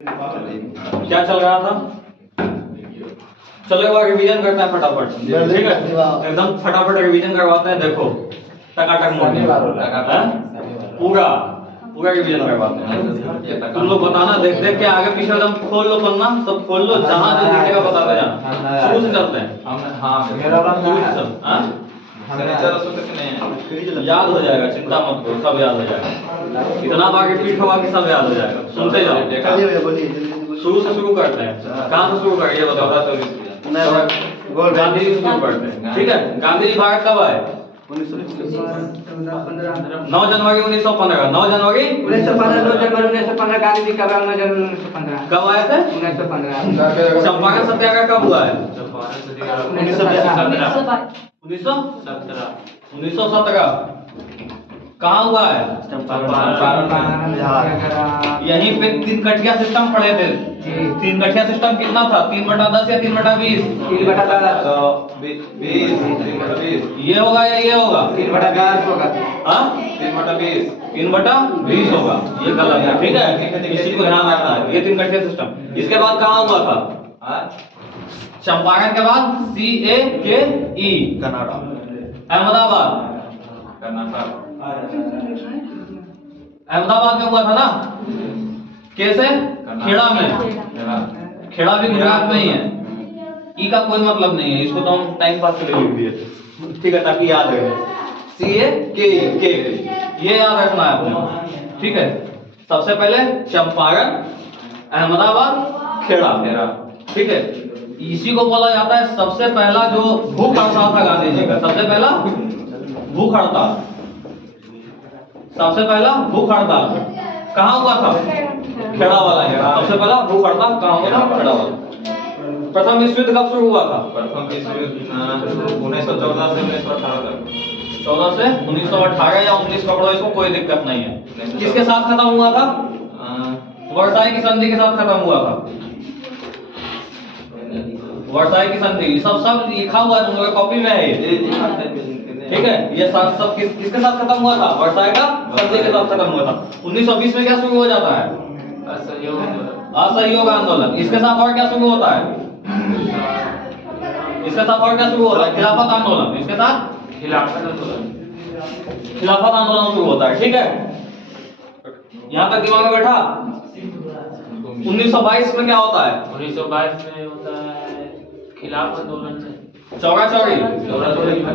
क्या चल रहा था? चलो एक बार रिवीजन करते हैं फटाफट, ठीक है? एकदम फटाफट रिवीजन करवाते हैं। देखो टकाटक पूरा पूरा रिवीजन करवाते हैं। तुम लोग बताना, देख देख के आगे पीछे एकदम खोल लो पन्ना, सब खोल लो, जहां जो दिखेगा बताते जाना। शुरू से चलते हैं। हाँ मेरा याद हो जाएगा, चिंता मत करो, सब याद हो जाएगा। इतना बार रिपीट होगा कि सब याद हो जाएगा। सुनते जाओ। शुरू से शुरू करते हैं। कहाँ से शुरू करें ये बताओ। गांधी जी से शुरू करते हैं, ठीक है? गांधी जी भारत कब आए? 9 जनवरी 1915। 9 जनवरी 1915 गांधी जी कब 9 जनवरी 1915 कब आए थे? 1915। चंपारण सत्याग्रह कब हुआ है? 1917। कहाँ हुआ है? यहीं पे तीन कठिया सिस्टम पढ़े थे। तीन कठिया सिस्टम कितना था? 3/10 या 3/20? 3/10। ये होगा या ये होगा? 3/10 होगा। हाँ 3/20 होगा। ये गलत है, ठीक है? इसी को ध्यान रखना है। ये तीन कठिया सिस्टम। इसके बाद कहाँ हुआ था? चंपारण के बाद CAKE अहमदाबाद। अहमदाबाद में हुआ था ना? कैसे? खेड़ा में। खेड़ा भी गुजरात में ही है। ई का कोई मतलब नहीं है, इसको तो हम टाइम पास के लिए लिख दिए थे, ठीक है? ताकि याद रहे। CAKE ये याद रखना है आपने, ठीक है? सबसे पहले चंपारण, अहमदाबाद, खेड़ा, ठीक है? इसी को बोला जाता है सबसे पहला जो भूख हड़ताल था गांधी जी का। सबसे पहला भूख हड़ताल, सबसे पहला भूख हड़ताल कहाँ हुआ था? खेड़ा वाला है। सबसे पहला भूख हड़ताल कहाँ हुआ था? खेड़ा वाला। प्रथम विश्व युद्ध कब शुरू हुआ था? प्रथम विश्व युद्ध 1914 से 1918 तक। 14 से 1918 या 19 पकड़ो, इसको कोई दिक्कत नहीं है। किसके साथ खत्म हुआ था? वर्साई की संधि के साथ खत्म हुआ था। वर्साई की संधि सब लिखा हुआ है, तुम लोगों की कॉपी में है ये, ठीक है? ये सब किसके साथ खत्म हुआ था? वर्साई का संधि के साथ खत्म हुआ था। 1920 में क्या शुरू हो जाता है? असहयोग आंदोलन। इसके साथ और क्या शुरू होता है? इसके साथ और क्या शुरू होता है? खिलाफत आंदोलन। इसके साथ खिलाफत आंदोलन शुरू होता है, ठीक है? यहाँ तक दिमाग में बैठा? 1922 में क्या होता है? 1922 में होता है खिलाफत आंदोलन चौरा चौरी।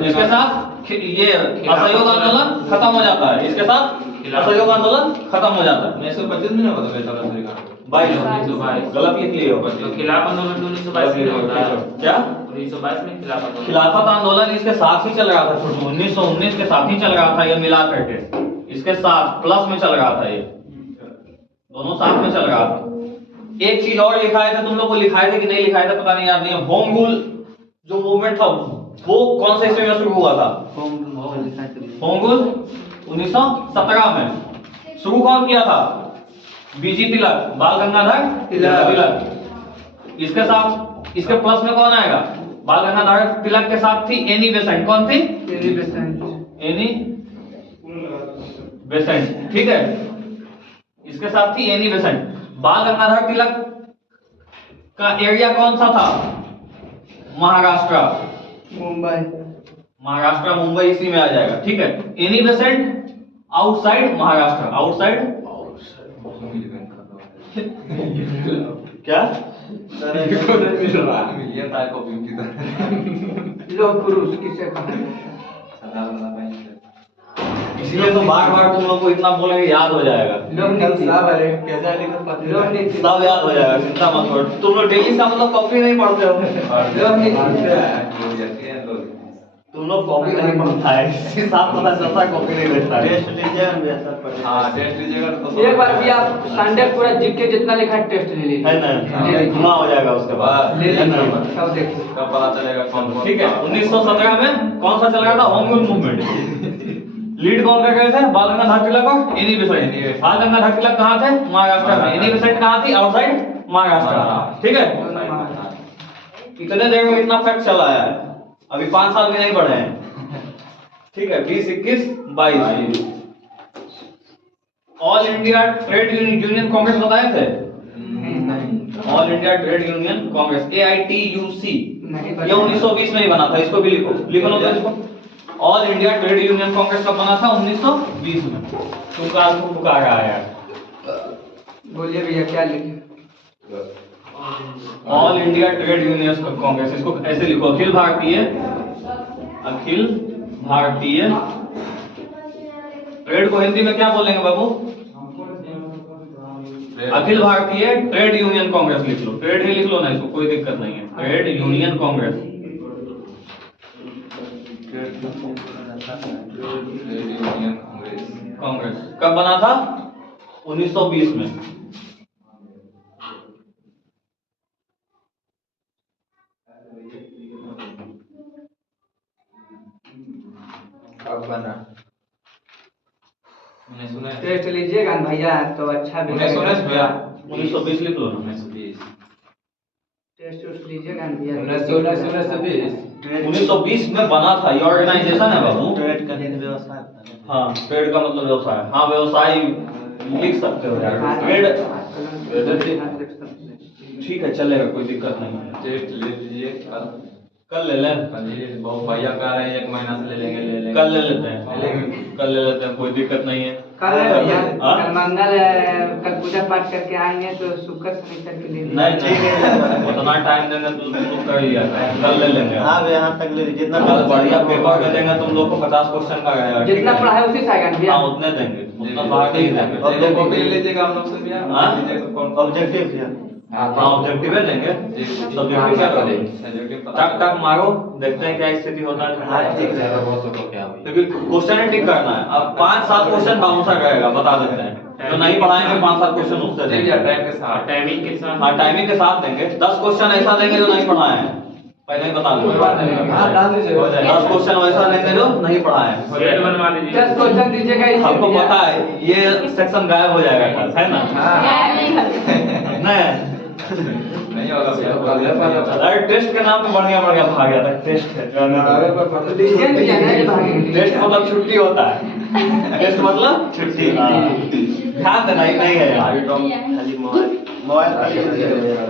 इसके साथ ये असहयोग आंदोलन खत्म हो जाता है। इसके साथ असहयोग आंदोलन खत्म हो जाता है। 1925 में होता है चौरा चौरी का। 22 गलत लिख लिए हो। तो खिलाफत आंदोलन 1922 में होता है। क्या? 1922 में खिलाफत आंदोलन इसके साथ ही चल रहा था। 1919 के साथ ही चल रहा था ये मिला करके। इसके साथ प्लस में चल रहा था, ये दोनों साथ में चल रहा था। एक चीज और लिखाए थे, तुम लोग को लिखाए थे कि नहीं लिखाए थे पता नहीं, याद नहीं है। होम रूल जो मूवमेंट था वो कौन से ईस्वी में शुरू हुआ था? होम रूल 1917 में। शुरू कौन किया था? बीजी तिलक, बाल गंगाधर तिलक। इसके साथ इसके प्लस में कौन आएगा? बाल गंगाधर तिलक के साथ थी एनी बेसेंट। कौन थी? एनी बेसेंट, ठीक है? इसके साथ थी एनी बेसेंट। बाल गंगाधर तिलक का एरिया कौन सा था? महाराष्ट्र, मुंबई। महाराष्ट्र मुंबई इसी में आ जाएगा, ठीक है? Annie Besant outside Maharashtra. Outside क्या? इसीलिए तो बार बार तुम लोग को इतना बोलेंगे, याद हो जाएगा। सब याद हो जाएगा, चिंता मत करो। तुम लोग डेली का मतलब कॉपी नहीं पढ़ते हो। तुम लोग कॉपी नहीं पढ़ता है, इसके साथ पता चलता है कॉपी नहीं बैठता है। टेस्ट लीजिएगा। हाँ टेस्ट लीजिएगा तो एक बार भी आप संडे पूरा जीके जितना लिखा है टेस्ट ले लीजिए, है ना? गुना हो जाएगा उसके बाद। ले लीजिए, सब देखिए कब पता चलेगा कौन कौन। ठीक है? 1917 में कौन सा चल रहा था? Home rule movement. लीड कौन कर रहे थे? बाल गंगाधर तिलक और एनी बेसेंट। बाल गंगाधर तिलक कहाँ थे? महाराष्ट्र में। एनी बेसेंट कहाँ थी? आउटसाइड महाराष्ट्र, ठीक है? इतने देर में इतना फैक्ट चला है, अभी 5 साल में नहीं बढ़े हैं, ठीक है? 20, 21, 22 all India trade union Congress बताए थे। India trade union Congress AITUC, नहीं ये 1920 में ही बना था, इसको भी लिखो, लिख लो तो इसको। All India trade union Congress कब बना था? 1920 में। तुम पुकार रहा है यार। बोलिए भैया क्या लिखे? All India trade union Congress, इसको ऐसे लिखो, अखिल भारतीय ट्रेड को हिंदी में क्या बोलेंगे बाबू? अखिल भारतीय ट्रेड यूनियन कांग्रेस लिख लो, ट्रेड ही लिख लो ना, इसको कोई दिक्कत नहीं है। ट्रेड यूनियन कांग्रेस कांग्रेस कब बना था? 1920 में। कब बना? टेस्ट लीजिएगा ना भैया तो अच्छा भी लगेगा। 1920 लिख लो ना। 1920 टेस्ट उस्ट लीजिएगा ना भैया। 1920 में बना था, ये ऑर्गेनाइजेशन है बाबू। ट्रेड का हिंदी व्यवसाय। हाँ, ट्रेड का मतलब व्यवसाय। हाँ, व्यवसाय लिख सकते हो यार। ट्रेड ठीक है, चलेगा, कोई दिक्कत नहीं है। डेट ले लीजिए, कल ले लें, कल ले लीजिए। बहुत भैया कह रहे हैं 1 महीना से ले लेंगे। कल ले लेते हैं, ले लेंगे। कल ले लेते हैं, कोई दिक्कत नहीं है। कल है भैया, हाँ? कल मंगल है, कल पूजा पाठ करके आएंगे तो शुक्र शनिचर के लिए नहीं, उतना टाइम देंगे तो तुम लोग कर लिया, कल ले लेंगे। हाँ वे यहाँ तक ले जितना कल बढ़िया पेपर कर देंगे, तुम लोग को 50 क्वेश्चन का रहेगा। जितना पढ़ा है उसी से आएगा ना भैया। हाँ, उतने देंगे, उतना बाहर नहीं देंगे। अब कॉपी ले लीजिएगा हम लोग से भैया। हाँ? ऑब्जेक्टिव है। हाँ, ऑब्जेक्टिव देंगे, सब्जेक्टिव क्या करेंगे? टक टक मारो, देखते हैं क्या स्थिति होता है। हाँ, ठीक है। क्योंकि क्वेश्चन ही टिक करना है। अब 5-7 क्वेश्चन बाउंसर रहेगा, बता देते हैं। जो नहीं पढ़ाएंगे 5-7 क्वेश्चन उससे देंगे। टाइम के साथ, टाइमिंग के साथ। हाँ, टाइमिंग के साथ देंगे। 10 क्वेश्चन ऐसा देंगे जो नहीं पढ़ाए हैं, पहले ही बता दो। हाँ, डाल दीजिए। 10 क्वेश्चन वैसा देंगे जो नहीं पढ़ाए हैं। शेड बनवा लीजिए। 10 क्वेश्चन दीजिएगा इसी हमको भैया। पता है ये सेक्शन गायब हो जाएगा कल, है ना? नहीं, नहीं होगा भैया। अरे टेस्ट के नाम पे बढ़िया बढ़िया भाग गया था। टेस्ट है, लीजिए ना भैया, नहीं भागेंगे। टेस्ट मतलब छुट्टी होता है। टेस्ट मतलब छुट्टी। ध्यान देना, ही नहीं है यार। खाली मोबाइल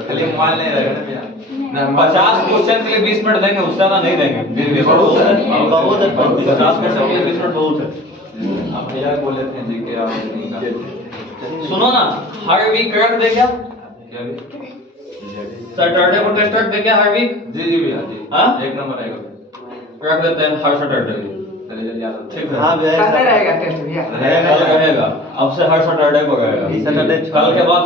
खाली मोबाइल नहीं रहेगा ना भैया। 50 क्वेश्चन के लिए 20 मिनट देंगे, उससे ज्यादा नहीं देंगे। बहुत है, 50 क्वेश्चन के लिए 20 मिनट बहुत है। आप भैया बोले थे जी के आप नहीं का। सुनो ना, हर वीक रख दे क्या? क्या भी? सैटरडे को टेस्ट रख दे क्या हर वीक? जी जी भैया जी। हाँ? 1 नंबर आएगा। रख देते हैं हर सैटरडे को। चलिए जल्दी आ जाओ। ठीक है। हाँ कल नहीं रहेगा टेस्ट भैया। कल रहेगा, अब से हर सैटरडे को रहेगा। इस सैटरडे कल के बाद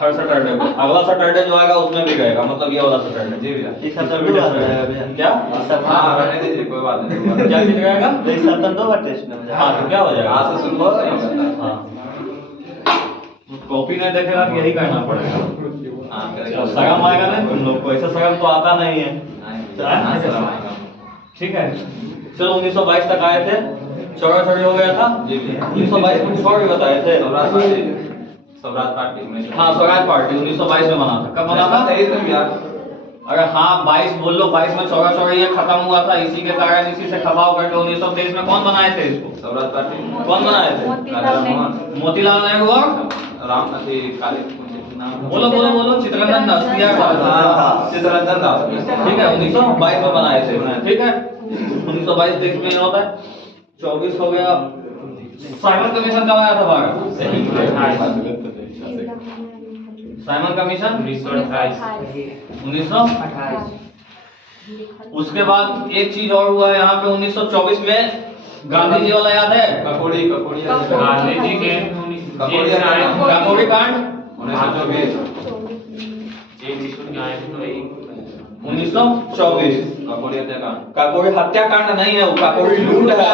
हर सैटरडे को, अगला सैटरडे जो आएगा उसमें भी रहेगा, मतलब ये वाला सैटरडे। जी भैया। इस सप्ताह 2 बार रहेगा भैया। क्या हाँ, रहने दीजिए, कोई बात नहीं। क्या चीज रहेगा? इस सप्ताह 2 बार टेस्ट में हाँ, तो क्या हो जाएगा? आज से शुरू हो जाएगा। हाँ, कॉपी नहीं देखेगा तो यही करना पड़ेगा। हाँ, करेगा। तो सगम आएगा नहीं तुम लोग को, ऐसा सगम तो आता नहीं है। हाँ, सलाम आएगा। ठीक है, चलो 1922 तक आए थे, चौड़ा चौड़ी हो गया था। जी भैया। 1922 में कुछ और भी बताए थे। स्वराज पार्टी हाँ, स्वराज पार्टी 1922 में बना था। कब बना था? 23 में भैया। अरे हाँ, 22 बोल लो। 22 में चौड़ा चौड़ी ये खत्म हुआ था, इसी के कारण इसी से खपाव करके 1923 में कौन बनाए थे इसको? स्वराज पार्टी। कौन बनाए थे? मोतीलाल नेहरू और राम अति काले नाम बोलो बोलो बोलो, चित्ररंजन दास। चित्ररंजन दास। ठीक है, 1922 में बनाए थे। ठीक है, 1922 देश में होता है। 24 हो गया। साइमन कमीशन कब आया था भारत? Simon commission 1928। 28। उसके बाद एक चीज और हुआ है यहाँ पे 1924 में, गांधी जी वाला याद है? ककोड़ी गांधी जी के ककोड़ी काकोरी कांड 1924। जेल से छूट के आए थे तो वही 1924। ककोड़ी हत्याकांड। काकोरी हत्याकांड नहीं है, वो काकोरी लूट है।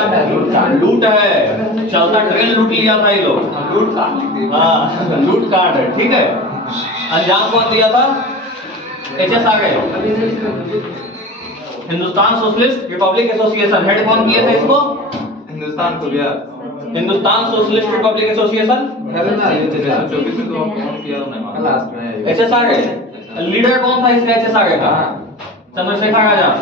लूट है, चलता ट्रेन लूट लिया था ये लोग। हाँ, लूट कांड है। ठीक है, अंजाम कौन दिया था? HSR, Hindustan socialist Republic association. Head कौन किए थे इसको? हिंदुस्तान को भैया। Hindustan socialist Republic association. 1924 में तो कौन किया नहीं मालूम। HSR लीडर कौन था इसका? HSR का चंद्रशेखर आजाद।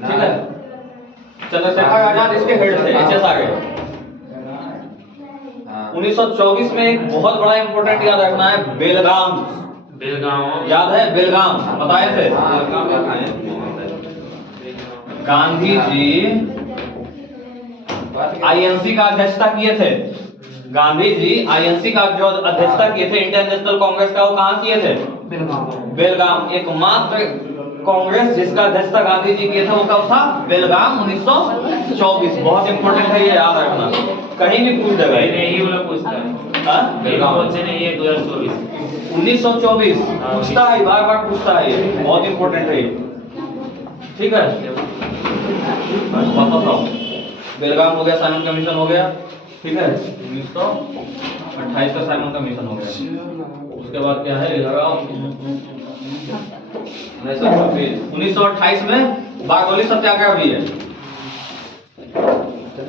ठीक है, चंद्रशेखर आजाद इसके हेड थे। HSR 1924 में एक बहुत बड़ा इंपोर्टेंट याद रखना है, बेलगाम। बेलगांव याद है बेलगाम, बताए थे गांधी जी आईएनसी का अध्यक्षता किए थे। गांधी जी आईएनसी का जो अध्यक्षता किए थे, इंडियन नेशनल कांग्रेस का, वो कहाँ किए थे? बेलगाम। एकमात्र कांग्रेस जिसका अध्यक्षता गांधी जी किए थे वो कब था? बेलगाम 1924। बहुत इंपॉर्टेंट है, ये याद रखना, कहीं भी पूछ देगा। यही वाला पूछता है। बेलगांव से नहीं है 2024 1924 पूछता है, बार बार पूछता है, ये बहुत इंपॉर्टेंट है। ठीक है, बताता हूँ। बेलगाम हो गया, साइमन कमीशन हो गया, ठीक है। 1928 का साइमन कमीशन हो गया। उसके बाद क्या है, लगाओ 1928 में बारडोली सत्याग्रह भी है।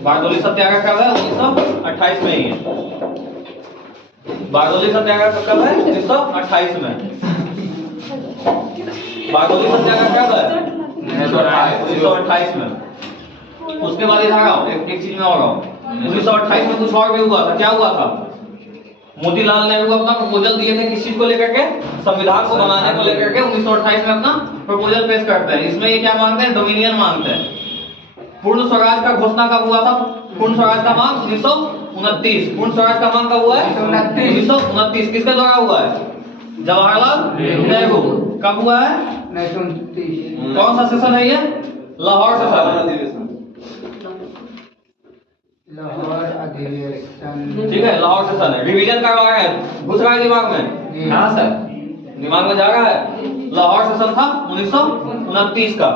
बारडोली सत्याग्रह कब है? 1928 में ही है। बारडोली सत्याग्रह कब है? 1928 में। बारडोली सत्याग्रह कब है? 1928 में। उसके बाद इधर आओ, एक चीज में और आओ। 1928 में कुछ और भी हुआ था। क्या हुआ था? मोतीलाल नेहरू अपना प्रपोजल दिए थे किस चीज को लेकर के? संविधान को बनाने को लेकर के 1928 में अपना प्रपोजल पेश करते हैं। इसमें ये क्या मांगते हैं? डोमिनियन मांगते हैं। पूर्ण स्वराज का घोषणा कब हुआ था? पूर्ण स्वराज का मांग 1929। पूर्ण स्वराज का मांग कब हुआ है? 1929। किसके द्वारा हुआ है? जवाहरलाल नेहरू। कब हुआ है? 1929। कौन सा सेशन है ये? लाहौर सेशन। लाहौर अधिवेशन। ठीक है, लाहौर सेशन है। रिवीजन करवा रहे हैं, घुस रहा है दिमाग में। हाँ सर, दिमाग में जा रहा है। लाहौर सेशन था 1929 का।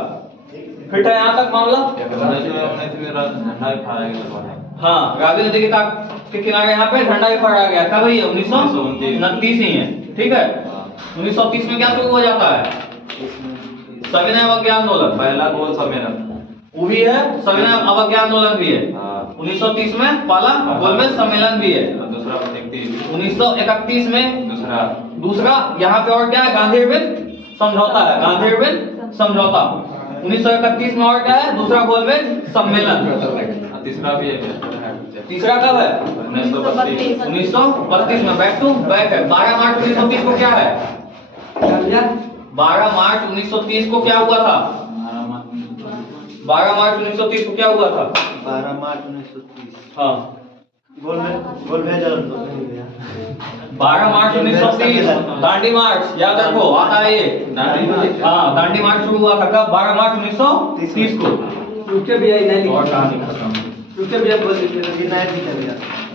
फिट है यहाँ तक मामला? हाँ, रावी नदी के किनारे यहाँ पे झंडा भी फहराया गया। कब है? 1929 ही है। ठीक है, 1930 में क्या शुरू हो जाता है? सविनय अवज्ञा आंदोलन। पहला गोल सम्मेलन वो भी है, सविनय अवज्ञा आंदोलन भी है। 1930 में पहला गोलमेज सम्मेलन भी है। दूसरा 1931 में दूसरा यहाँ पे और क्या है? गांधी इरविन समझौता है। गांधी इरविन समझौता 1931 में। और क्या है? दूसरा गोलमेज सम्मेलन। तीसरा भी है। तीसरा कब है? 1932 में। बैक टू बैक है। 12 मार्च 1930 को क्या है? 12 मार्च 1930 को क्या हुआ था? 12 मार्च 1930 को क्या हुआ था? 12 मार्च 1930। हाँ, गोल भेज 12 मार्च 1930 दांडी मार्च। याद रखो, आता है ये। हाँ, दांडी मार्च शुरू हुआ था कब? 12 मार्च 1930 को। रुके भी आई नहीं। और कहानी खत्म। रुके भी बोल दीजिए।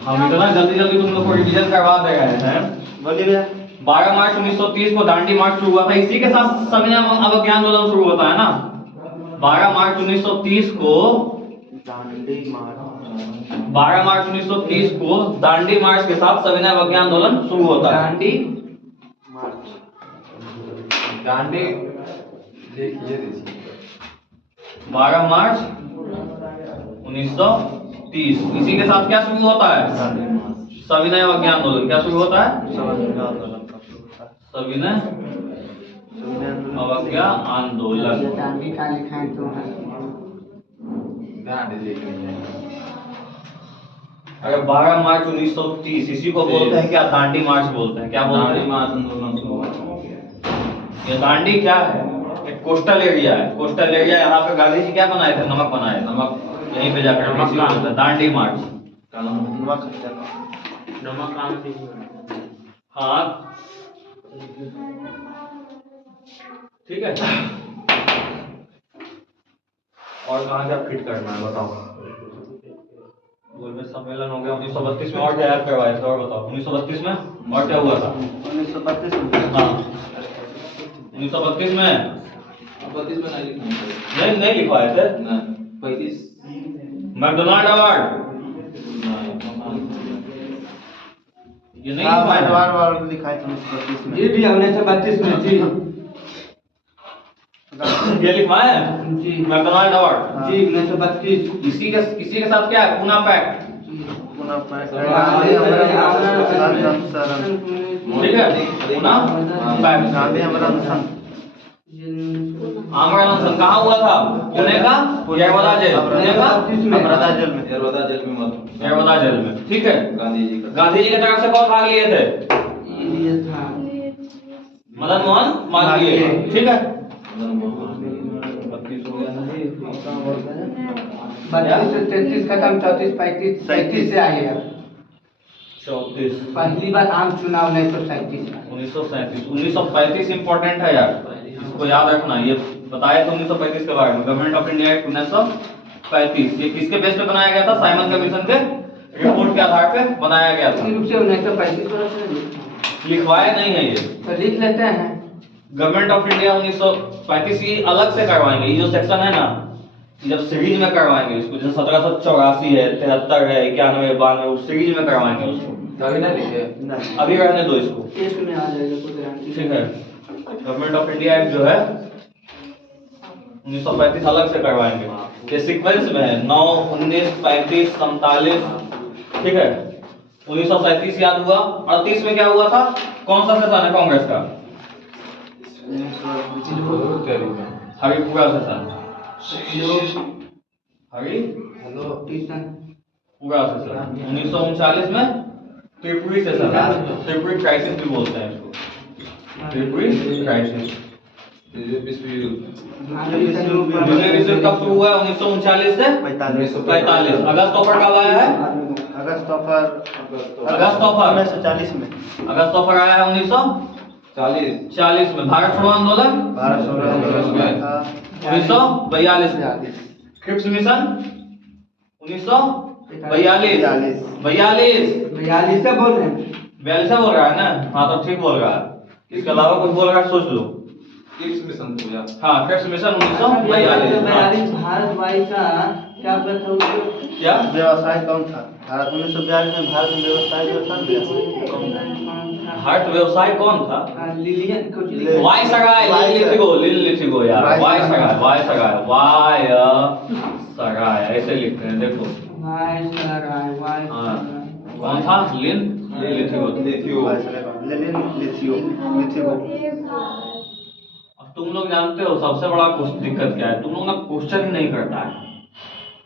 हम इतना जल्दी जल्दी तुम लोग को रिवीजन करवा दे रहे हैं। बोलिए भैया। 12 मार्च 1930 को दांडी मार्च शुरू हुआ था। इसी के साथ सविनय अवज्ञा आंदोलन शुरू होता है ना। 12 मार्च 1930 को दांडी मार्च। 12 मार्च 1930 को दांडी मार्च के साथ सविनय अवज्ञा आंदोलन शुरू होता है। दांडी मार्च। दांडी 12 मार्च 1930। इसी के साथ क्या शुरू होता है? सविनय अवज्ञा आंदोलन। क्या शुरू होता है? सविनय अवज्ञा आंदोलन। दांडी का लिखा है तो अगर 12 मार्च 1930 इसी को बोलते हैं क्या? दांडी मार्च बोलते हैं। क्या बोलते हैं? मार्च आंदोलन। ये दांडी क्या है? एक कोस्टल एरिया है। कोस्टल एरिया, यहाँ पे गांधी जी क्या बनाए थे? नमक बनाए। नमक यहीं पे जाकर नमक बोलते हैं दांडी मार्च। नमक काम से हाँ, ठीक है। और कहाँ क्या फिट करना है बताओ? गोलमेज सम्मेलन हो गया 1932 में। और क्या याद करवाए थे? और बताओ 1932 में और क्या हुआ था? 1932 में। हाँ, 1932 में नहीं लिखवाए थे। 35 मैकडोनाल्ड अवार्ड ये नहीं लिखवाए थे। वार लिखा है 1932 में। ये भी 1932 में जी। ये लिखवाए हैं जी मैकडोनाल्ड अवार्ड जी 1932। इसी के साथ क्या है? पूना पैक्ट। पुनः ठीक है, पूना पैक्ट। गांधी अमरण सन। आमरण अनशन कहाँ हुआ था? पुणे का यरवदा जेल, पुणे का अमृता जेल में। यरवदा जेल में मत यरवदा जेल में, ठीक है। गांधी जी का गांधी जी की तरफ से कौन भाग लिए थे? ये था मदन मोहन मालवीय, ठीक है। 32 से 33 खत्म, 34 35 37 से आएगा। 34 पहली बार आम चुनाव 1937 में। 1935 इंपॉर्टेंट है यार, इसको याद रखना। ये बताया था 1935 के बारे में, गवर्नमेंट ऑफ इंडिया एक्ट 1935। ये किसके बेस पे बनाया गया था? साइमन कमीशन के रिपोर्ट के आधार पे बनाया गया था। रूप से 1935 में लिखवाया नहीं है ये, तो लिख लेते हैं। गवर्नमेंट ऑफ इंडिया 1935 ये अलग से करवाएंगे। ये जो सेक्शन है ना, जब सीरीज में करवाएंगे इसको, जैसे 1784 है, 73 है, 91, 92, उस सीरीज में करवाएंगे उसको। अभी ना लिखे नहीं। अभी रहने दो इसको, टेस्ट में आ जाएगा कोई गारंटी ठीक है। गवर्नमेंट ऑफ इंडिया एक्ट जो है 1935 अलग से करवाएंगे। ये सीक्वेंस में है 9, 19, 35, 47, ठीक है। 1937 याद हुआ। 38 में क्या हुआ था? कौन सा सेशन है कांग्रेस का? हरिपुरा सेशन, पूरा सेशन। 1939 में त्रिपुरी सेशन, त्रिपुरी क्राइसिस भी बोलते हैं इसको, त्रिपुरी क्राइसिस। दूसरे विश्व कब शुरू हुआ? 1939 से 45। अगस्त ऑफर कब आया है? अगस्त ऑफर 1940 में। अगस्त ऑफर आया है 1940 में। भारत छोड़ो आंदोलन भारत छोड़ो आंदोलन में था 1942 में। Cripps mission 1942। 42 से बोल रहे हैं। 42 से बोल रहा है ना? हाँ तो ठीक बोल रहा है। इसके अलावा कुछ बोल रहा है सोच लो। किस मिशन को यार? हाँ, क्रिप्स मिशन 1942। भारत वाई का क्या था उसको? क्या व्यवसाय कौन था? भारत 1942 में भारत में व्यवसाय जो था हार्ट व्यवसाय कौन था? लिलियन कुछ वायसराय, लिथिगो यार, वायसराय ऐसे लिखते हैं, देखो। हाँ, कौन था? लिथिगो। अब तुम लोग जानते हो सबसे बड़ा दिक्कत क्या है? तुम लोग ना क्वेश्चन ही नहीं करता है।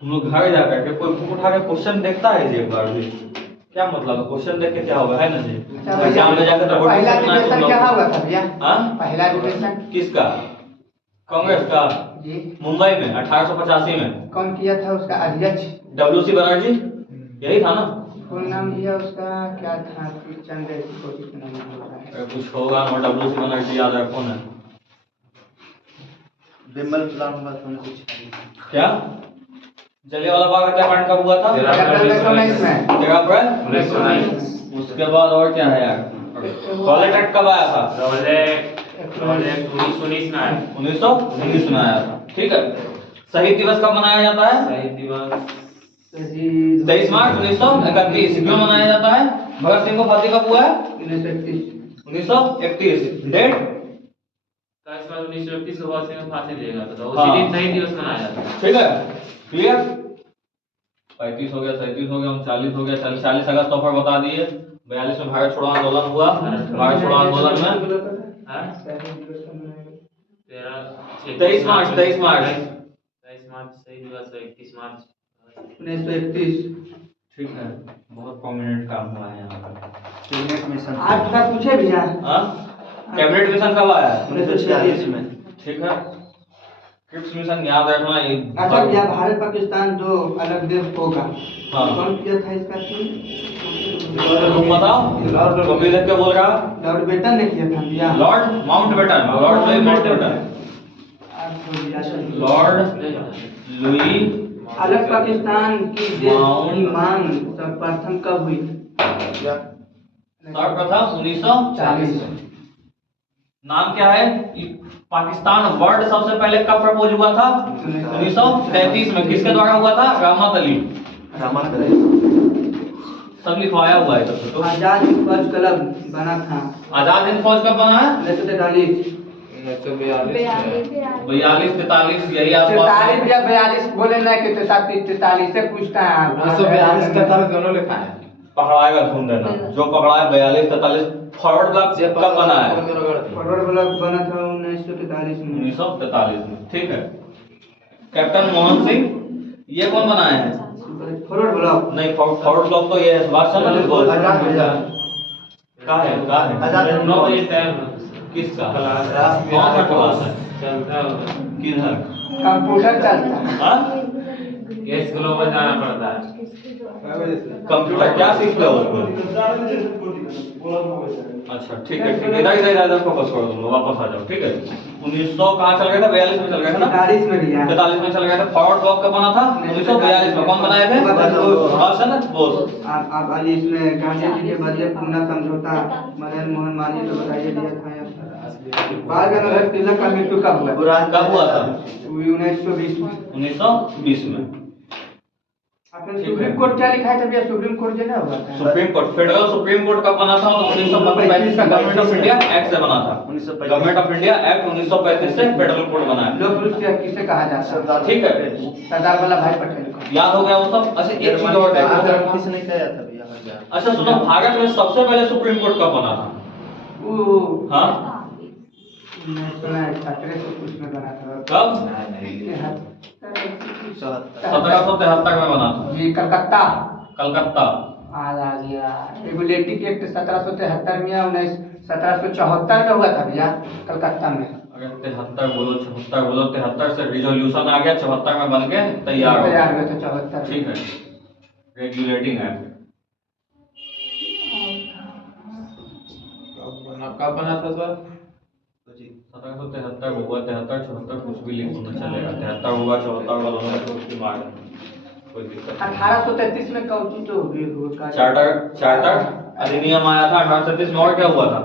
तुम लोग घर जाकर के कोई बुक उठा के क्वेश्चन देखता है जी एक बार भी? क्या मतलब है? क्वेश्चन देख के क्या होगा, है ना जी? एग्जाम में जाकर तो पहला अधिवेशन क्या हुआ था भैया? हाँ, पहला अधिवेशन किसका? कांग्रेस का जी मुंबई में 1885 में। कौन किया था उसका अध्यक्ष? WC बनर्जी, यही था ना? फुल नाम भैया उसका क्या था? चंद्र कोशिश नाम होता है। अरे कुछ होगा और WC बनर्जी याद रखो ना। बिमल प्लान हुआ था 1946। क्या जलियांवाला बाग हत्याकांड कब हुआ था? 13 अप्रैल 1919 में। 13 अप्रैल 1919। उसके बाद और क्या है यार? टॉयलेट एक्ट कब आया था? 1919 में आया। 1919 में आया था, ठीक है। शहीद दिवस कब मनाया जाता है? शहीद दिवस 23 मार्च 1931। क्यों मनाया जाता है? भगत सिंह को फांसी कब हुआ है? 1931। डेट 1931 को भगत सिंह को फांसी दिया गया था, उसी दिन शहीद दिवस मनाया जाता है। ठीक है, क्लियर। 35 हो गया, 37 हो गया, 39 हो गया, 40 अगस्त ऑफर बता दिए। 42 में भारत छोड़ो आंदोलन हुआ। भारत छोड़ो आंदोलन में 23 मार्च शहीद दिवस, 31 मार्च 1931। ठीक है, बहुत प्रोमिनेंट काम हुआ है यहाँ पर। कैबिनेट मिशन आज का पूछे भैया। हाँ, कैबिनेट मिशन कब आया? 1946 में। ठीक है, क्रिप्स मिशन याद रखना। ये अच्छा भैया, भारत पाकिस्तान जो अलग देश होगा, हाँ। कौन किया था इसका थीम? तुम बताओ, कभी देख के बोल रहा? लॉर्ड बेटन ने किया था भैया। Lord Mountbatten, Lord Louis Mountbatten, Lord Louis. अलग पाकिस्तान की देश की मांग सर्वप्रथम कब हुई? क्या? सर्वप्रथम 1940। नाम क्या है? पाकिस्तान वर्ड सबसे पहले कब प्रपोज हुआ था? 1933 में। किसके द्वारा हुआ था? रहमत अली। सब लिखवाया हुआ है सबसे। तो आजाद हिंद फौज क्लब बना था। आजाद हिंद फौज कब बना है? 1943। 42, 43 यही आसपास। 43 या 42 बोले ना कि 43 से पूछता है आप। 1942 43 दोनों लिखा है। पकड़ाएगा, सुन देना। जो पकड़ा है 42, 43। फॉरवर्ड ब्लॉक कब बना है? फॉरवर्ड ब्लॉक बना था 1943 में। 1943 में। ठीक है। कैप्टन मोहन सिंह, ये कौन बनाए हैं? फॉरवर्ड ब्लॉक नहीं, फॉरवर्ड ब्लॉक तो ये है सुभाष चंद्र बोस का है। 9 बजे टाइम किसका? क्लास कौन सा क्लास है? चलता है किधर? कंप्यूटर चलता है। हाँ? केस ग्लोबल जाना पड़ता है। कंप्यूटर क्या सीखते हो उसमें? अच्छा ठीक है, इधर फोकस करो तुम लोग, वापस आ जाओ। ठीक है, 1900 कहाँ चल गया था? 42 में चल गया था ना? 43 में दिया 43 में चल गया था। फॉरवर्ड ब्लॉक कब बना था? 1942 में। कौन बनाए थे? सुभाष चंद्र बोस। आप अभी इसमें गांधी जी के बदले पूना समझौता मदन मोहन मालवीय ने बताइए दिया था। बाल गंगाधर तिलक का मृत्यु कब हुआ? कब हुआ था? 1920 में। 1920 में। आपने सुप्रीम कोर्ट क्या लिखा है तब? यह सुप्रीम कोर्ट जो ना हुआ था। Supreme court, federal supreme court कब बना था? तो 1935 का गवर्नमेंट ऑफ इंडिया एक्ट से बना था। 1935 गवर्नमेंट ऑफ इंडिया एक्ट 1935 से फेडरल कोर्ट बना है। लोक नृत्य किसे कहा जाता है? ठीक है, सरदार वल्लभ भाई पटेल को। याद हो गया वो सब। अच्छा एक चीज और देखो। किसने कहा था भैया? अच्छा सुनो, भारत में सबसे पहले सुप्रीम कोर्ट कब बना था? वो हाँ, मैं सुना है 1700 कुछ में बना था। कब? 1773 में बना था, जी कलकत्ता। कलकत्ता। आ गया रेगुलेटिंग एक्ट 1773 में 1774 में हुआ था भैया कलकत्ता में। अगर 73 बोलो, 74 बोलो, 73 से रिजोल्यूशन आ गया, 74 में बन के तैयार हो गया। हुए थे 74। ठीक है, रेगुलेटिंग एक्ट। कब बना था सर? 1773 होगा, 73 74 कुछ भी लिखो तो चलेगा। 73 होगा, 74 होगा, दोनों में कुछ भी मार कोई दिक्कत नहीं। 1833 में कौची तो हुई चार्टर अधिनियम आया था 1833 में। और क्या हुआ था?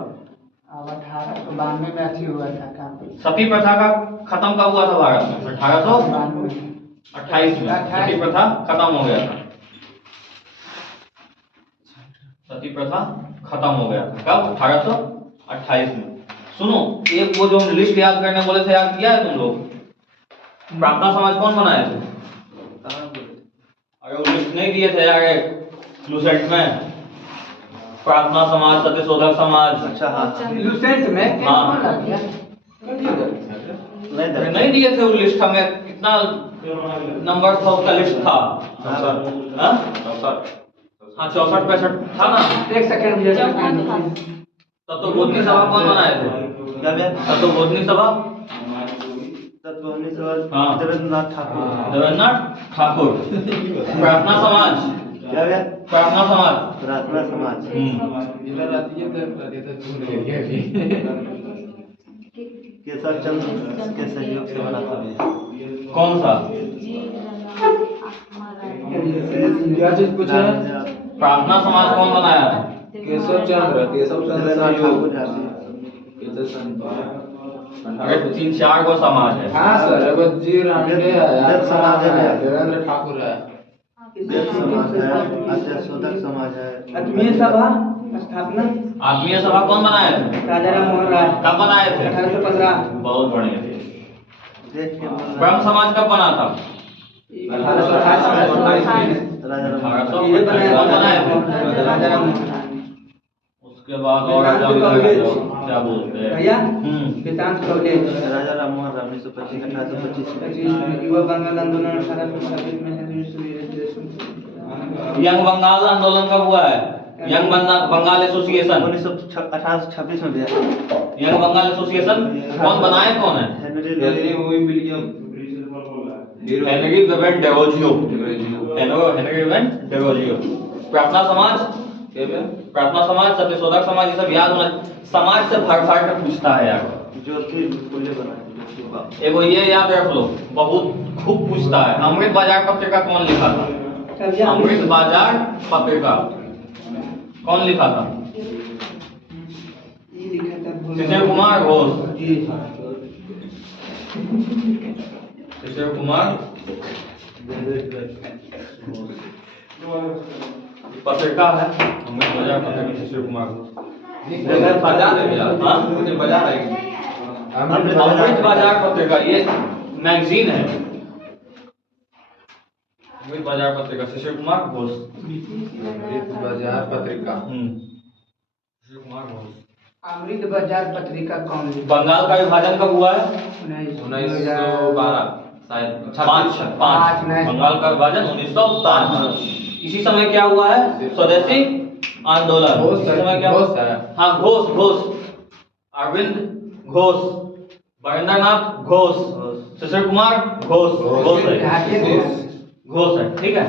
अब 1892 में अच्छी हुआ था काम। सती प्रथा का खत्म कब हुआ था भारत में? 1828 में सती प्रथा खत्म हो गया था। सती प्रथा खत्म हो गया था कब? 1828 में। सुनो, एक वो जो हम लिस्ट याद करने बोले थे, याद किया है तुम लोग? प्रार्थना समाज कौन बनाए थे? अरे वो लिस्ट नहीं दिए थे यार लूसेंट में? प्रार्थना समाज, सत्यशोधक समाज। अच्छा हाँ लूसेंट में हाँ। कौन लग गया? नहीं नहीं दिए थे वो लिस्ट हमें। कितना नंबर था उसका? लिस्ट था हाँ? हाँ 64-65 था ना। एक सेकंड भैया। तब तो गोदनी सभा कौन बनाए थे? क्या भैया? तब तो गोदनी सभा हाँ। देवेंद्रनाथ ठाकुर। देवेंद्रनाथ ठाकुर। प्रार्थना समाज, क्या भैया? प्रार्थना समाज। प्रार्थना समाज। केशव चंद्र के सहयोग से बना था भैया। कौन सा? क्या चीज पूछ रहे हैं? प्रार्थना समाज कौन बनाया था? केशव चंद्र देवेंद्रनाथ ठाकुर झांसी। अरे 3-4 गो समाज है। हाँ सर, एगो जी रांडे है, देव समाज है भैया। देवेंद्र ठाकुर है, देव समाज है, सत्यशोधक समाज है। आत्मीय सभा स्थापना आत्मीय सभा कौन बनाए थे? राजा राम मोहन राय। कब बनाए थे? 1815। बहुत बढ़िया। देख के बोल रहा ब्रह्म समाज कब बना था? 1828 में। राजा राम। 1828 ये कौन बनाए थे? राजा राम मोहन राय। उसके बाद और आ जाओ, क्या बोलते हैं भैया वेदांत कॉलेज राजा राम मोहन राय 1925 1825 में। 25 में। युवा बंगाल आंदोलन 1826 में है। यंग बंगाल आंदोलन कब हुआ है? यंग बंगाल एसोसिएशन 1826 में भैया। यंग बंगाल एसोसिएशन कौन बनाए? कौन है? Henry Vivian Derozio. Henry Vivian Derozio. Prarthana Samaj, प्रार्थना समाज, सत्यशोधक समाज, ये सब याद होना। समाज से भर भर के पूछता है यार। ज्योतिर्पुल्य बना है, ज्योतिबा। एगो ये याद रख लो, बहुत खूब पूछता है। अमृत बाजार पत्रिका कौन लिखा था? अमृत बाजार पत्रिका कौन लिखा था? ये लिखा था शिशिर कुमार घोष। जी। शिशिर कुमार पत्रिका है अमृत बाजार पत्रिका, शिशिर कुमार घोष। हाँ? अमृत बाजार पत्रिका ये मैगजीन है। अमृत बाजार पत्रिका, शिशिर कुमार घोष। बाजार पत्रिका। शिशिर कुमार घोष। अमृत बाजार पत्रिका कौन लिखा? बंगाल का विभाजन कब हुआ है? 1912 शायद पाँच 5 बंगाल का विभाजन 1905। इसी समय क्या हुआ है? स्वदेशी आंदोलन। इसी समय क्या घोष है। हाँ, घोष अरविंद घोष, वरेंद्रनाथ घोष, शिशिर कुमार घोष है, घोष है, ठीक है।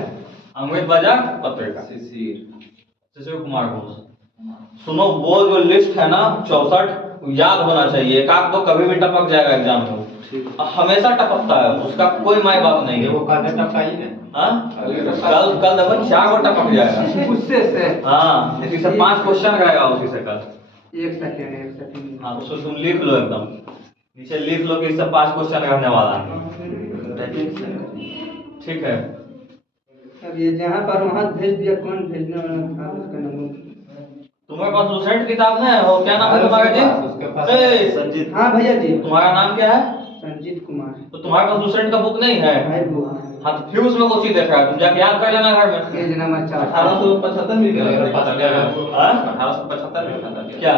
अमृत बाजार पत्रिका शिशिर कुमार घोष। सुनो, वो जो लिस्ट है ना 64 याद होना चाहिए। एक आध तो कभी भी टपक जाएगा एग्जाम में, हमेशा टपकता है, उसका कोई माय बाप नहीं है। वो काले टपका ही है। हाँ? कल देखो 4 गो टपक जाएगा। उससे से हाँ, इसी से 5 क्वेश्चन रहेगा उसी से कल। एक सेकंड हाँ, तो तुम लिख लो, एकदम नीचे लिख लो कि इससे 5 क्वेश्चन रहने वाला है, ठीक है। अब ये जहाँ पर वहाँ भेज दिया, कौन भेजने वाला था उसका नंबर? तुम्हारे पास लूसेंट किताब है? वो क्या नाम है तुम्हारा जी? उसके पास ए, संजीत। हाँ भैया जी, तुम्हारा नाम क्या है? संजीत कुमार तो तुम्हारे पास लूसेंट का बुक नहीं है? भाई वो हाँ, तो फिर उसमें कुछ ही देख रहा है, तुम जाके याद कर लेना घर में। Page number 4। 1875 में हाँ? 1875 में लिखा था क्या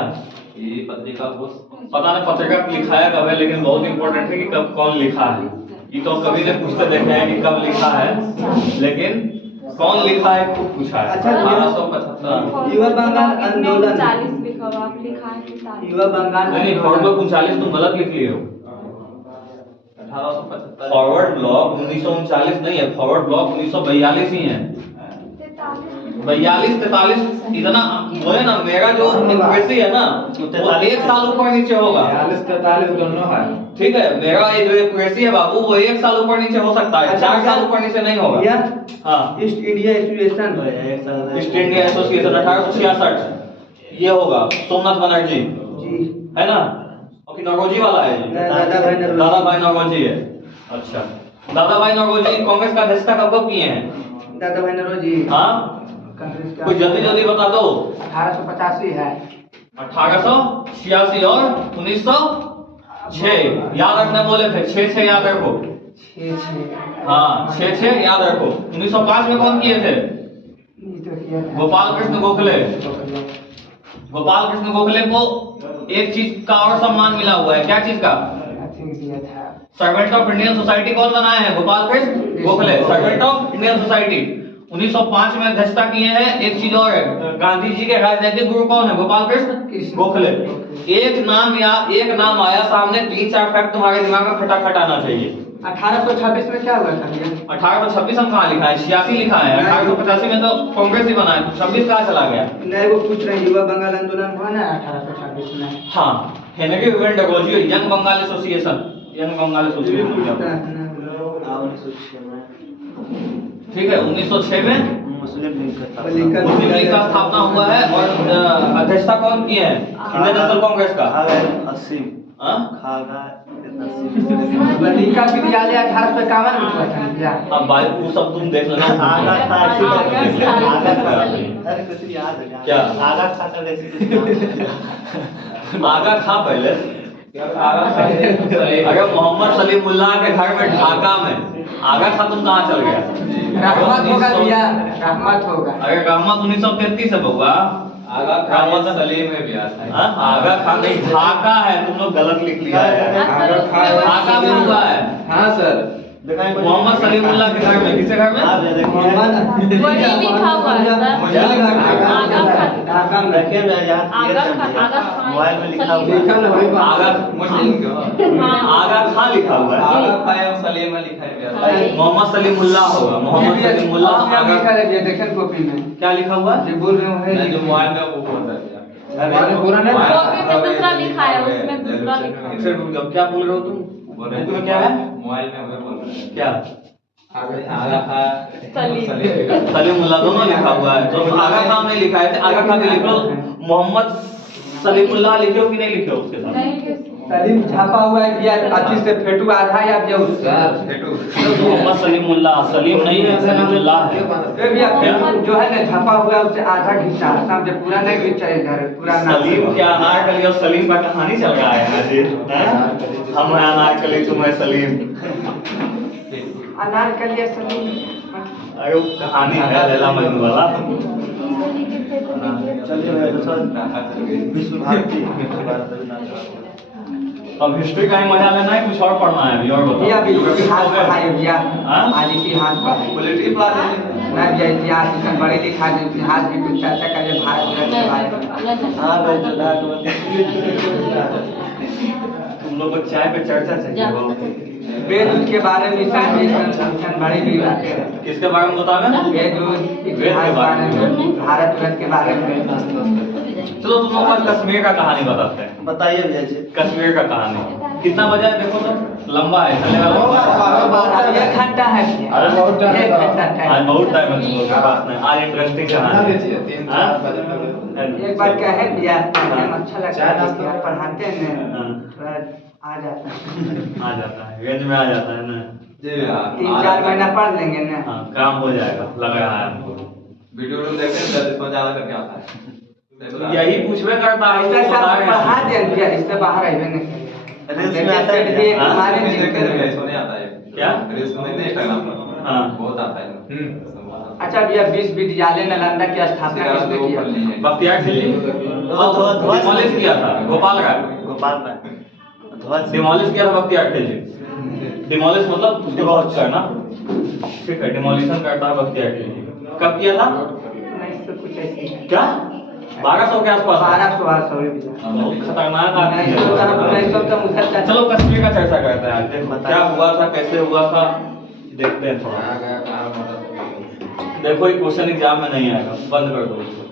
ये पत्रिका घोष। पता नहीं पत्रिका लिखा है कब है, लेकिन बहुत इंपॉर्टेंट है कि कब कौन लिखा है। ये तो कभी नहीं पूछते देखे हैं कि कब लिखा है, लेकिन कौन लिखा है खूब पूछा है। अच्छा, 1875 युवा बंगाल आंदोलन, 40 लिखा हुआ, आप लिखा है 40। युवा बंगाल नहीं, फॉरवर्ड ब्लॉक 39 तुम गलत लिख लिए हो। 1875 फॉरवर्ड ब्लॉक 1939 नहीं है, फॉरवर्ड ब्लॉक 1942 ही है। 42 43 इतना बोले ना, मेरा जो एक्यूरेसी है ना वो 1 साल ऊपर नीचे होगा। 43 दोनों है। ठीक है, मेरा ये जो एक्यूरेसी है बाबू वो 1 साल ऊपर नीचे हो सकता है, 4 साल ऊपर नीचे नहीं होगा। भैया, हाँ, east India association east India association 1866 ये होगा, सोमनाथ बनर्जी जी, है ना, और कि नौरोजी वाला है ये? दादा भाई नौरोजी है। अच्छा, दादा भाई नौरोजी कांग्रेस का अध्यक्षता कब किए हैं? दादा भाई नौरोजी हाँ, कांग्रेस का कुछ जल्दी जल्दी बता दो। 1885 है। 1886 और 1906 याद रखना, बोले थे 6 याद रखो। 6 हाँ, 6 याद रखो। 1905 में कौन किए थे? गोपाल कृष्ण गोखले। गोपाल कृष्ण गोखले को एक चीज का और सम्मान मिला हुआ है, क्या चीज का? सर्वेंट ऑफ इंडियन सोसाइटी कौन बनाए हैं? Gopal Krishna Gokhale, servant of Indian society. 1905 में अध्यक्षता किए हैं। एक चीज और है, गांधी जी के राजनीतिक गुरु कौन है? गोपाल कृष्ण गोखले। एक नाम आया सामने, 3-4 फैक्ट तुम्हारे दिमाग में खटाखट आना चाहिए। 1826 में क्या हुआ था भैया? 1826 हम कहाँ लिखा है? 86 लिखा है। 1885 में तो कांग्रेस ही बना है, 26 कहाँ चला गया? नहीं, वो पूछ रहे हैं युवा बंगाल आंदोलन हुआ ना 1826 में। हाँ, Henry Vivian Derozio, young Bengal association, young Bengal association. ठीक है, 1906 में मुस्लिम लीग का मुस्लिम लीग का स्थापना हुआ है। और अध्यक्षता कौन किए हैं? इंडियन नेशनल कांग्रेस का असीम हाँ? खागा बालिका विद्यालय 1851 में हुआ था भैया। अब भाई वो सब तुम देख लेना। आगा था आगा था। अरे कुछ याद है क्या? आगा था का जैसे आगा खा पहले। अगर मोहम्मद सलीमुल्लाह के घर में ढाका में आगा खा, तुम कहाँ चल गया? रहमत होगा भैया, रहमत होगा। अरे रहमत 1933 है बउआ। आगा खान सलीम में भी आता है। हाँ? आगा खा नहीं, ढाका है, तुम लोग गलत लिख लिया है। ढाका में हुआ है। हाँ सर, मोहम्मद सलीमुल्लाह के घर में, किसके घर में? वही लिखा हुआ है सर। ढाका में देखिए मैं याद किया आगा मोबाइल में लिखा हुआ लिखा ना वही बात। आगा मुस्लिम क्यों? आगा खान लिखा हुआ है। आगा खान सलीम में लिखा है। मोहम्मद सलीमुल्लाह होगा, मोहम्मद सलीमुल्लाह। लिखा आगा है भैया, देखें कॉपी में क्या लिखा हुआ है? जो बोल रहे हो है जो मोबाइल में वो बोलता है। पूरा नहीं था। कॉपी में दूसरा लिखा है, उसमें दूसरा लिखा है। एक सेकंड रुक जाओ, क्या बोल रहे हो तुम? बुक में क्या है? मोबाइल में वो बोल रहा है। क्या? आगा खान सलीमुल्लाह दोनों लिखा हुआ है। तो आगा खान नहीं लिखा है, आगा खान भी लिख लो। मोहम्मद सलीमुल्लाह लिखे हो कि नहीं लिखे हो उसके साथ? सलीम छापा हुआ है भैया, अच्छी से फेटू आधा या भैया उसका। मोहम्मद सलीमुल्लाह, सलीम नहीं है, सलीमुल्लाह है। ए भैया फेटू जो है ना छापा हुआ है उससे आधा घिंचा, समझे? पूरा नहीं घिंचा इधर, पूरा ना। सलीम क्या अनारकली और सलीम का कहानी चल रहा है आज ये, हैं? हम हैं अनारकली, तुम है सलीम। अनारकली सलीम अरे वो कहानी है लैला मजनू वाला। चलिए भैया, दूसरा विश्व भारती विश्व भारती अब हिस्ट्री का ही मजा लेना है, कुछ और पढ़ना है अभी, और बताओ। भैया अभी Geography इतिहास हो गया? पढ़ाई भैया, हाँ? आज इतिहास पढ़ाई। पॉलिटिक्स पढ़ाते मैं भैया इतिहास इसमें बड़े लिखा है, इतिहास भी कुछ चर्चा करिए भारत के बारे में। हाँ भाई जो लाख तुम लोग को चाय पे चर्चा चाहिए। वेद के बारे में इसमें बड़े भी बातें हैं। किसके बारे में बतावे? वेद इतिहास के बारे में, भारत वर्ष के बारे में। चलो तुम लोग आज कश्मीर का कहानी बताते हैं। बताइए भैया जी। कश्मीर का कहानी कितना बजा है देखो तो, लंबा है, चलेगा लंबा। 1 घंटा है भैया। अरे बहुत टाइम है। 1 घंटा है। आज बहुत टाइम है तुम लोग के पास में, आज इंटरेस्टिंग कहानी हाँ? एक बार कहे दिया, अच्छा लगता है कि आप पढ़ाते हैं हाँ। थोड़ा आ जाता है। आ जाता है, रेंज में आ जाता है ना। 3-4 महीना पढ़ लेंगे ना। हाँ, काम हो जाएगा, लग रहा है हमको। वीडियो देखते हैं 10 ज्यादा करके आता है। तो यही पूछबे करता है, ऐसा इसको बता सब रहे पढ़ा हैं। दें भैया, इससे बाहर आइए नहीं करिए। रील्स में आता है देखिए, हाँ? हमारे नहीं जीवन देखते में- हैं, सोने आता है। क्या? रील्स में नहीं इंस्टाग्राम पर। हाँ। बहुत आता है। अच्छा भैया, विश्वविद्यालय नालंदा की स्थापना किसने किया? बख्तियार खिलजी डिमोलिश किया था, गोपाल राय गोपाल राय ध्वज डिमोलिश किया था बख्तियार खिलजी। डिमोलिश मतलब डिमोलिश करना, ठीक है, डिमोलिशन करता है बख्तियार खिलजी। कब किया था? नहीं, इससे कुछ ऐसे ही है। क्या 1200 के आसपास? 1200 भैया। बहुत खतरनाक आदमी है। 1900 का मुद्दा था। चलो कश्मीर का चर्चा करते हैं आज, देखो क्या हुआ था, कैसे हुआ था, देखते हैं थोड़ा। देखो ये क्वेश्चन एग्जाम में नहीं आएगा, बंद कर दो इसको।